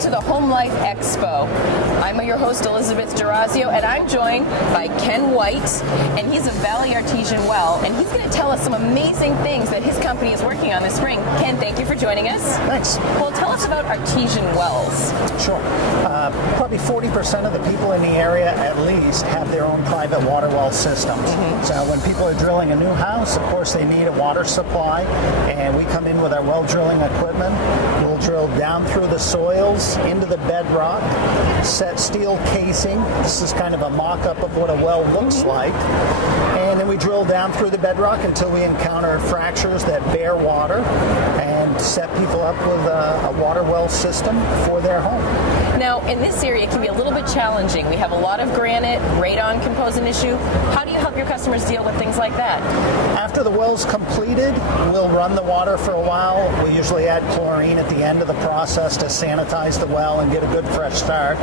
welcome to the Home Life Expo. I'm your host, Elizabeth Durazio, and I'm joined by Ken White, and he's of Valley Artesian Well, and he's going to tell us some amazing things that his company is working on this spring. Ken, thank you for joining us. Thanks. Well, tell us about Artesian Wells. Sure. Probably 40% of the people in the area at least have their own private water well systems. So when people are drilling a new house, of course they need a water supply, and we come in with our well drilling equipment. We'll drill down through the soils into the bedrock, set steel casing. This is kind of a mock-up of what a well looks like. And then we drill down through the bedrock until we encounter fractures that bear water and set people up with a water well system for their home. Now, in this area, it can be a little bit challenging. We have a lot of granite. Radon can pose an issue. How do you help your customers deal with things like that? After the well's completed, we'll run the water for a while. We usually add chlorine at the end of the process to sanitize the well and get a good fresh start.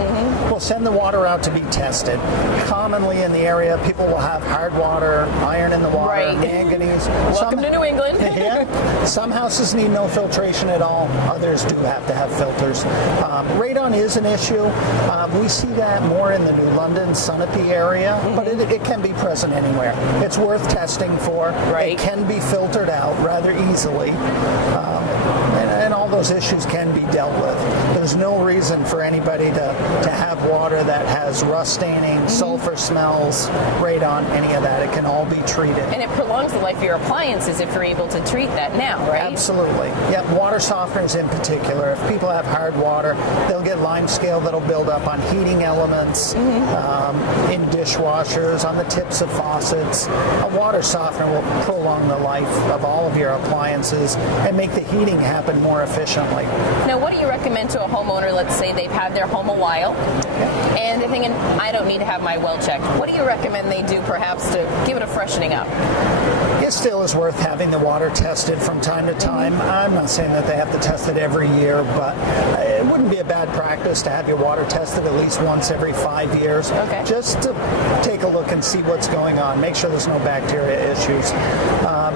We'll send the water out to be tested. Commonly in the area, people will have hard water, iron in the water, manganese. Welcome to New England. Yeah. Some houses need no filtration at all. Others do have to have filters. Radon is an issue. We see that more in the New London, Sunapee area, but it can be present anywhere. It's worth testing for. It can be filtered out rather easily. And all those issues can be dealt with. There's no reason for anybody to have water that has rust staining, sulfur smells, radon, any of that. It can all be treated. And it prolongs the life of your appliances if you're able to treat that now, right? Absolutely. Yep, water softeners in particular. If people have hard water, they'll get lime scale that'll build up on heating elements, in dishwashers, on the tips of faucets. A water softener will prolong the life of all of your appliances and make the heating happen more efficiently. Now, what do you recommend to a homeowner? Let's say they've had their home a while, and they're thinking, I don't need to have my well checked. What do you recommend they do perhaps to give it a freshening up? It still is worth having the water tested from time to time. I'm not saying that they have to test it every year, but it wouldn't be a bad practice to have your water tested at least once every 5 years, just to take a look and see what's going on, make sure there's no bacteria issues.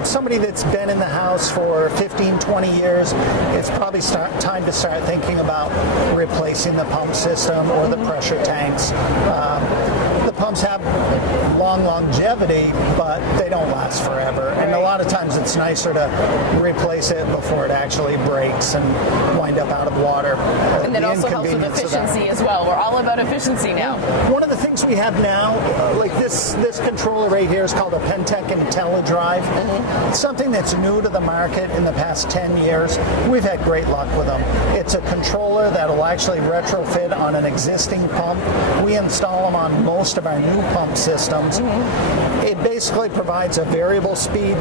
Somebody that's been in the house for 15, 20 years, it's probably time to start thinking about replacing the pump system or the pressure tanks. The pumps have long longevity, but they don't last forever. And a lot of times it's nicer to replace it before it actually breaks and wind up out of water. And that also helps with efficiency as well. We're all about efficiency now. One of the things we have now, like this controller right here is called a Pentec IntelliDrive. It's something that's new to the market in the past 10 years. We've had great luck with them. It's a controller that will actually retrofit on an existing pump. We install them on most of our new pump systems. It basically provides a variable speed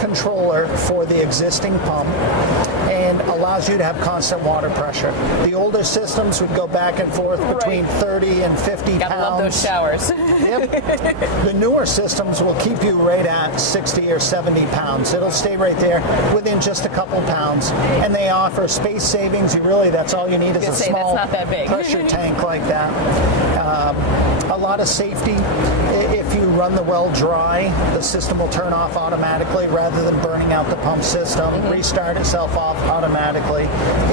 controller for the existing pump and allows you to have constant water pressure. The older systems would go back and forth between 30 and 50 Gotta pounds. love those showers. The newer systems will keep you right at 60 or 70 pounds. It'll stay right there within just a couple pounds. And they offer space savings. That's all you need is a small that's not that big. pressure tank like that. A lot of safety. If you run the well dry, the system will turn off automatically rather than burning out the pump system, restart itself off automatically.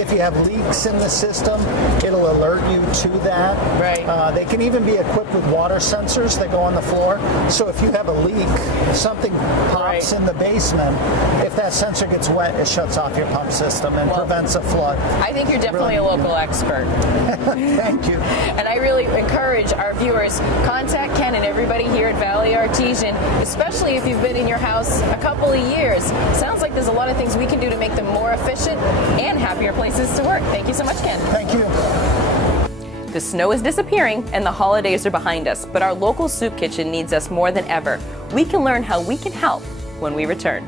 If you have leaks in the system, it'll alert you to that. They can even be equipped with water sensors that go on the floor. So if you have a leak, something pops in the basement, if that sensor gets wet, it shuts off your pump system and prevents a flood. I think you're definitely a local expert. Thank you. And I really encourage our viewers, contact Ken and everybody here at Valley Artesian, especially if you've been in your house a couple of years. Sounds like there's a lot of things we can do to make them more efficient and happier places to work. Thank you so much, Ken. Thank you. The snow is disappearing and the holidays are behind us, but our local soup kitchen needs us more than ever. We can learn how we can help when we return.